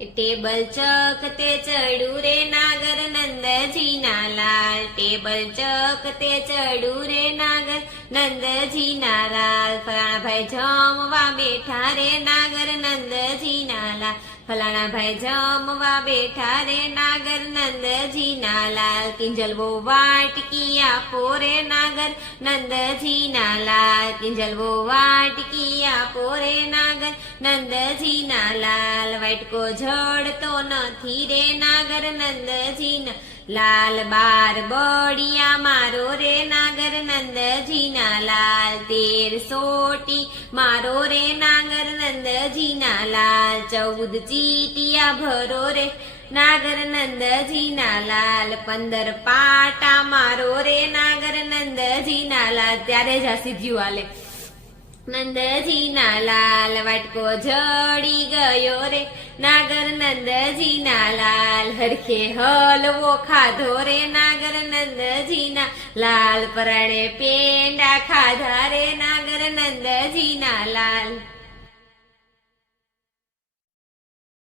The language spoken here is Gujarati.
ટેબલ ચક તે ચડ્યું રે નાગર નંદજીના લાલ. ટેબલ ચક તે ચડ્યું રે નાગર નંદજીના લાલ. ફલાણાભાઈ જમવા બેઠા રે નાગર નંદજીના લાલ. ફલાણાભાઈ જમવા બેઠા રે નાગર નંદજીના લાલ. કિંજલવો વાટકી આપો રે નાગર નંદજીના લાલ. કિંજલવો વાટકી આપો રે નાગર નંદજીના લાલ વાટકો જડતો નથી રે નાગર, નંદજીના લાલ બાર બળિયા મારો રે નાગર, નંદજીના લાલ તેર સોટી મારો રે નાગર, નંદજીના લાલ ચૌદ ચીટિયા ભરો રે નાગર, નંદજીના લાલ પંદર પાટા મારો રે નાગર, નંદજીના લાલ. ત્યારે જ આ સિદ્ધિયું આલે નંદજીના લાલ વાટકો જડી ગયો રે. નાગર નંદજીના લાલ હરખે હલવો ખાધો રે. નાગર નંદજીના લાલ પરાણે પેંડા ખાધા રે. નાગર નંદજીના લાલ